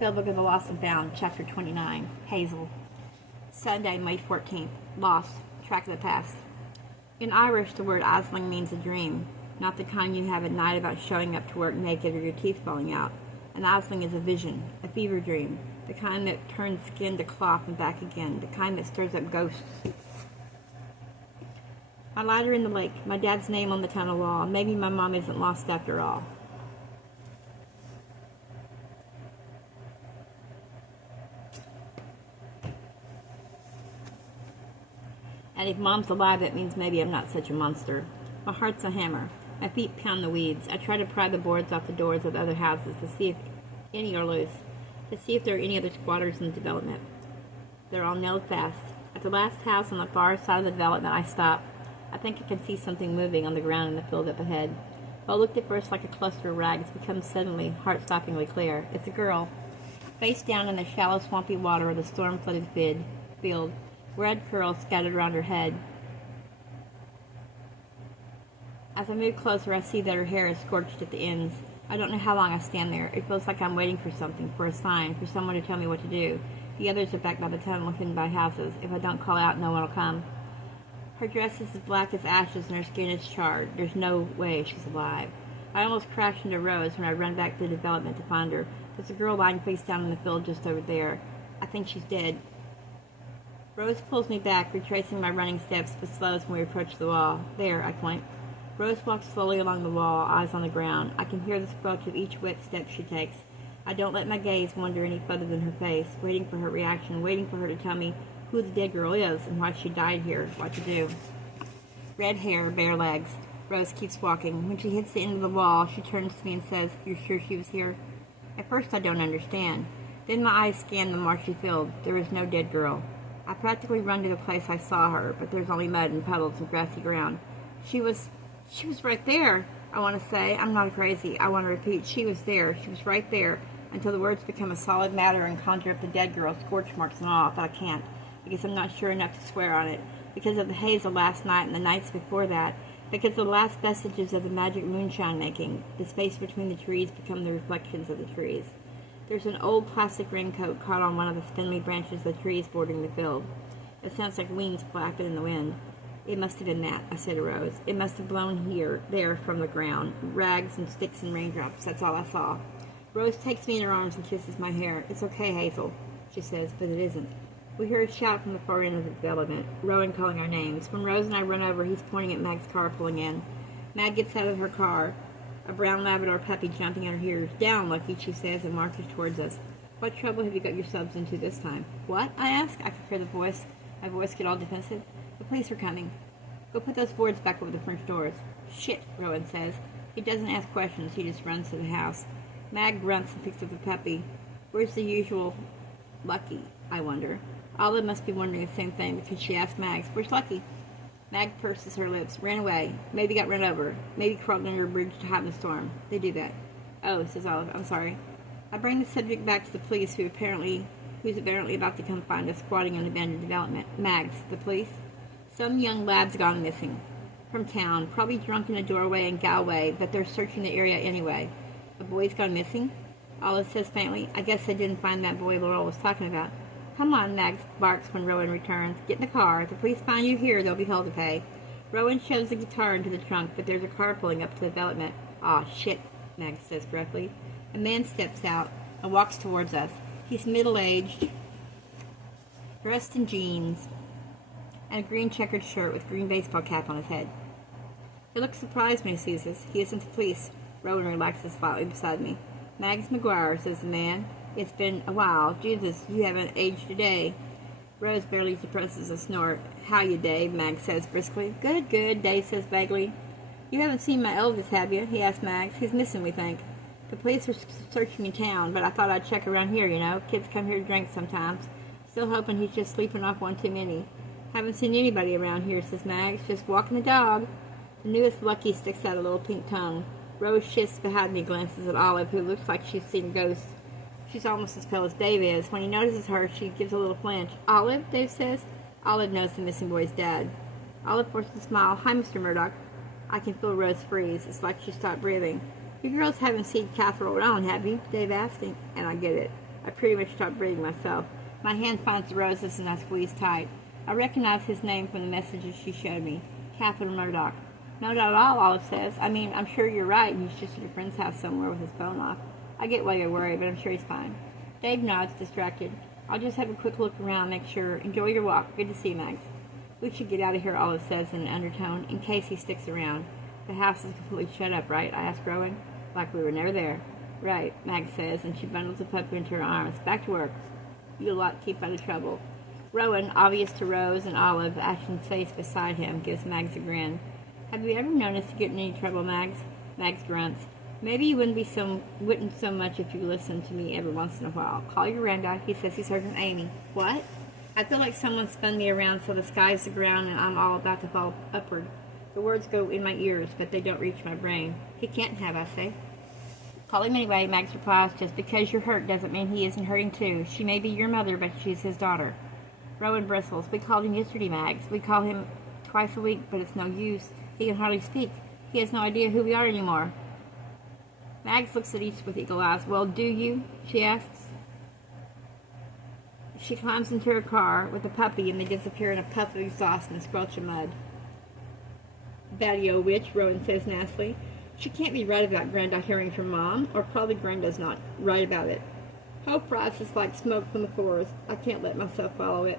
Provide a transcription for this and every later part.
Spellbook of the Lost and Found, Chapter 29, Hazel. Sunday, May 14th. Lost. Track of the past. In Irish, the word Aisling means a dream, not the kind you have at night about showing up to work naked or your teeth falling out. An Aisling is a vision, a fever dream, the kind that turns skin to cloth and back again, the kind that stirs up ghosts. My lighter in the lake, my dad's name on the tunnel wall. Maybe my mom isn't lost after all. And if Mom's alive, it means maybe I'm not such a monster. My heart's a hammer. My feet pound the weeds. I try to pry the boards off the doors of other houses to see if any are loose, to see if there are any other squatters in the development. They're all nailed fast. At the last house on the far side of the development, I stop. I think I can see something moving on the ground in the field up ahead. What looked at first like a cluster of rags becomes suddenly, heart-stoppingly clear. It's a girl, face down in the shallow, swampy water of the storm-flooded field. Red curls scattered around her head. As I move closer, I see that her hair is scorched at the ends. I don't know how long I stand there. It feels like I'm waiting for something, for a sign, for someone to tell me what to do. The others are back by the tunnel, hidden by houses. If I don't call out, no one will come. Her dress is as black as ashes and her skin is charred. There's no way she's alive. I almost crash into Rose when I run back to the development to find her. There's a girl lying face down in the field just over there. I think she's dead. Rose pulls me back, retracing my running steps, but slows when we approach the wall. There, I point. Rose walks slowly along the wall, eyes on the ground. I can hear the squelch of each wet step she takes. I don't let my gaze wander any further than her face, waiting for her reaction, waiting for her to tell me who the dead girl is and why she died here, what to do. Red hair, bare legs. Rose keeps walking. When she hits the end of the wall, she turns to me and says, "You're sure she was here?" At first I don't understand. Then my eyes scan the marshy field. There is no dead girl. I practically run to the place I saw her, but there's only mud and puddles and grassy ground. She was right there, I want to say. I'm not crazy. I want to repeat, she was there. She was right there, until the words become a solid matter and conjure up the dead girl, scorch marks and all, but I can't, because I'm not sure enough to swear on it, because of the haze of last night and the nights before that, because of the last vestiges of the magic moonshine making. The space between the trees become the reflections of the trees. There's an old plastic raincoat caught on one of the spindly branches of the trees bordering the field. It sounds like wings flapping in the wind. It must have been that, I said to Rose. It must have blown there from the ground. Rags and sticks and raindrops, that's all I saw. Rose takes me in her arms and kisses my hair. "It's okay, Hazel," she says, but it isn't. We hear a shout from the far end of the development, Rowan calling our names. When Rose and I run over, he's pointing at Mag's car pulling in. Mag gets out of her car, a brown Labrador puppy jumping at her heels. "Down, Lucky," she says, and marches towards us. "What trouble have you got yourselves into this time?" "What?" I ask. I can hear my voice get all defensive. "The police are coming. Go put those boards back over the French doors." "Shit," Rowan says. He doesn't ask questions, he just runs to the house. Mag grunts and picks up the puppy. Where's the usual Lucky, I wonder? Olive must be wondering the same thing, because she asks Mags, "Where's Lucky?" Mag purses her lips. "Ran away. Maybe got run over. Maybe crawled under a bridge to hide in the storm. They do that." "Oh," says Olive. "I'm sorry." I bring the subject back to the police, who's apparently about to come find us squatting in an abandoned development. "Mags, the police?" "Some young lad's gone missing. From town. Probably drunk in a doorway in Galway, but they're searching the area anyway." "A boy's gone missing?" Olive says faintly. "I guess they didn't find that boy Laurel was talking about." "Come on," Mags barks when Rowan returns. "Get in the car. If the police find you here, they'll be held to pay." Rowan shoves the guitar into the trunk, but there's a car pulling up to the development. "Aw, shit," Mags says gruffly. A man steps out and walks towards us. He's middle-aged, dressed in jeans and a green checkered shirt with green baseball cap on his head. He looks surprised when he sees us. He isn't the police. Rowan relaxes slightly beside me. "Mags McGuire," says the man. "It's been a while. Jesus, you haven't aged a day." Rose barely suppresses a snort. "How you, Dave?" Mags says briskly. "Good, good," Dave says vaguely. "You haven't seen my Elvis, have you?" he asks Mags. "He's missing, we think. The police are searching in town, but I thought I'd check around here, you know. Kids come here to drink sometimes. Still hoping he's just sleeping off one too many." "Haven't seen anybody around here," says Mags. "Just walking the dog." The newest Lucky sticks out a little pink tongue. Rose shifts behind me, glances at Olive, who looks like she's seen a ghost. She's almost as pale as Dave is. When he notices her, she gives a little flinch. "Olive?" Dave says. Olive knows the missing boy's dad. Olive forces a smile. "Hi, Mr. Murdoch." I can feel Rose freeze. It's like she stopped breathing. "You girls haven't seen Catherine Rowan, have you?" Dave asking, and I get it. I pretty much stopped breathing myself. My hand finds the roses and I squeeze tight. I recognize his name from the messages she showed me. Catherine Murdoch. No, not at all, Olive says. I mean, I'm sure you're right. He's just at a friend's house somewhere with his phone off. I get why you're worried, but I'm sure he's fine. Dave nods, distracted. I'll just have a quick look around, make sure. Enjoy your walk. Good to see you, Max. We should get out of here, Olive says in an undertone, in case he sticks around. The house is completely shut up, right? I ask Rowan. Like we were never there. Right, Max says, and she bundles the puppy into her arms. Back to work. You lot keep out of trouble. Rowan, obvious to Rose and Olive, ashen face beside him, gives Mags a grin. Have you ever noticed you get in any trouble, Mags? Mags grunts. Maybe you wouldn't so much if you listened to me every once in a while. Call your granddad. He says he's heard from Amy. What? I feel like someone spun me around so the sky's the ground and I'm all about to fall upward. The words go in my ears, but they don't reach my brain. He can't have, I say. Call him anyway, Mags replies. Just because you're hurt doesn't mean he isn't hurting too. She may be your mother, but she's his daughter. Rowan bristles. We called him yesterday, Mags. We call him twice a week, but it's no use. He can hardly speak. He has no idea who we are anymore. Mags looks at each with eagle eyes. Well, do you? She asks. She climbs into her car with the puppy, and they disappear in a puff of exhaust and a squelch of mud. Batty old witch, Rowan says nastily. She can't be right about Grandad hearing from Mom, or probably Grandad's not right about it. Hope rises like smoke from the forest. I can't let myself follow it.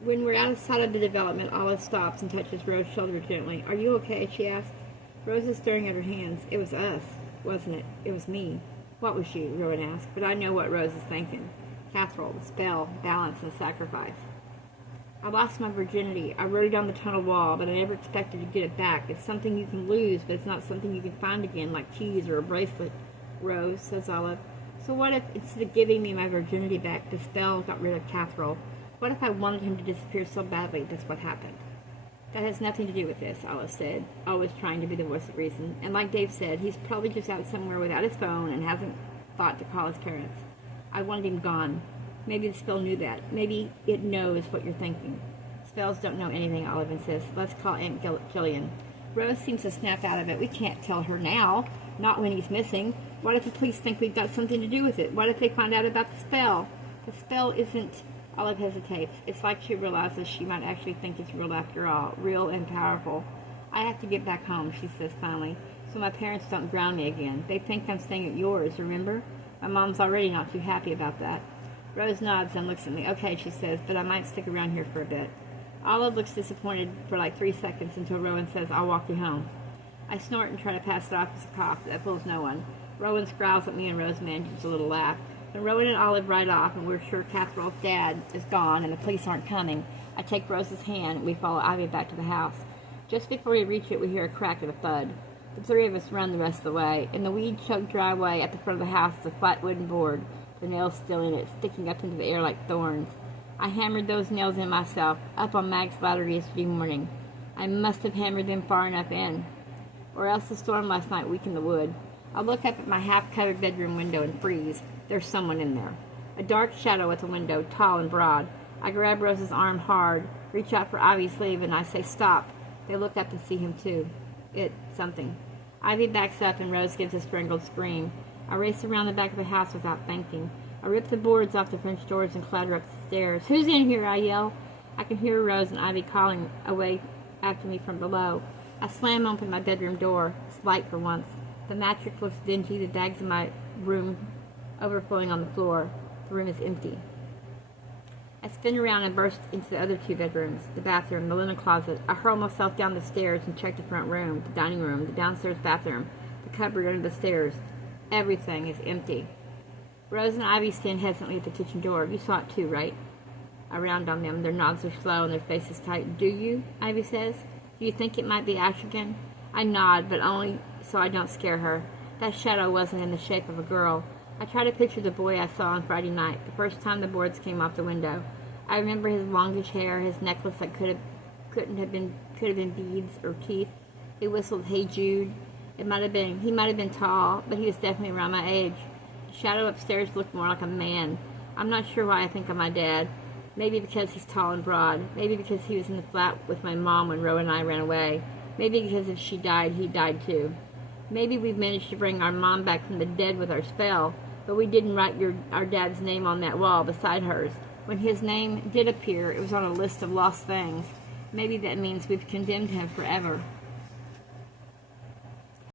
When we're out of sight of the development, Olive stops and touches Rose's shoulder gently. Are you okay? She asks. Rose is staring at her hands. It was us, wasn't it? It was me. What was you? Rowan asked. But I know what Rose is thinking. Casserole, the spell, balance, and sacrifice. I lost my virginity. I wrote it on the tunnel wall, but I never expected to get it back. It's something you can lose, but it's not something you can find again, like keys or a bracelet. Rose, says Olive. So what if, instead of giving me my virginity back, the spell got rid of Casserole? What if I wanted him to disappear so badly that's what happened? That has nothing to do with this, Olive said, always trying to be the voice of reason. And like Dave said, he's probably just out somewhere without his phone and hasn't thought to call his parents. I wanted him gone. Maybe the spell knew that. Maybe it knows what you're thinking. Spells don't know anything, Olive insists. Let's call Aunt Jillian. Rose seems to snap out of it. We can't tell her now. Not when he's missing. What if the police think we've got something to do with it? What if they find out about the spell? The spell isn't... Olive hesitates. It's like she realizes she might actually think it's real after all. Real and powerful. I have to get back home, she says finally, so my parents don't ground me again. They think I'm staying at yours, remember? My mom's already not too happy about that. Rose nods and looks at me. Okay, she says, but I might stick around here for a bit. Olive looks disappointed for like 3 seconds until Rowan says, I'll walk you home. I snort and try to pass it off as a cough. That fools no one. Rowan scowls at me and Rose manages a little laugh. Then Rowan and Olive ride off, and we're sure Catherine's dad is gone and the police aren't coming. I take Rose's hand, and we follow Ivy back to the house. Just before we reach it, we hear a crack and a thud. The three of us run the rest of the way. In the weed-choked driveway at the front of the house is a flat wooden board, the nails still in it, sticking up into the air like thorns. I hammered those nails in myself, up on Mag's ladder yesterday morning. I must have hammered them far enough in, or else the storm last night weakened the wood. I look up at my half-covered bedroom window and freeze. There's someone in there. A dark shadow at the window, tall and broad. I grab Rose's arm hard, reach out for Ivy's sleeve, and I say, stop. They look up and see him too. Something. Ivy backs up and Rose gives a strangled scream. I race around the back of the house without thinking. I rip the boards off the French doors and clatter up the stairs. Who's in here? I yell. I can hear Rose and Ivy calling away after me from below. I slam open my bedroom door. It's light for once. The mattress looks dingy, the bags in my room overflowing on the floor. The room is empty. I spin around and burst into the other two bedrooms, the bathroom, the linen closet. I hurl myself down the stairs and check the front room, the dining room, the downstairs bathroom, the cupboard under the stairs. Everything is empty. Rose and Ivy stand hesitantly at the kitchen door. You saw it too, right? I round on them. Their nods are slow and their faces tight. Do you? Ivy says. Do you think it might be Ash again? I nod, but only so I don't scare her. That shadow wasn't in the shape of a girl. I try to picture the boy I saw on Friday night, the first time the boards came off the window. I remember his longish hair, his necklace that could have been beads or teeth. He whistled, "Hey Jude." He might have been tall, but he was definitely around my age. The shadow upstairs looked more like a man. I'm not sure why I think of my dad. Maybe because he's tall and broad. Maybe because he was in the flat with my mom when Rowan and I ran away. Maybe because if she died, he died too. Maybe we've managed to bring our mom back from the dead with our spell. but we didn't write our dad's name on that wall beside hers. When his name did appear, it was on a list of lost things. Maybe that means we've condemned him forever.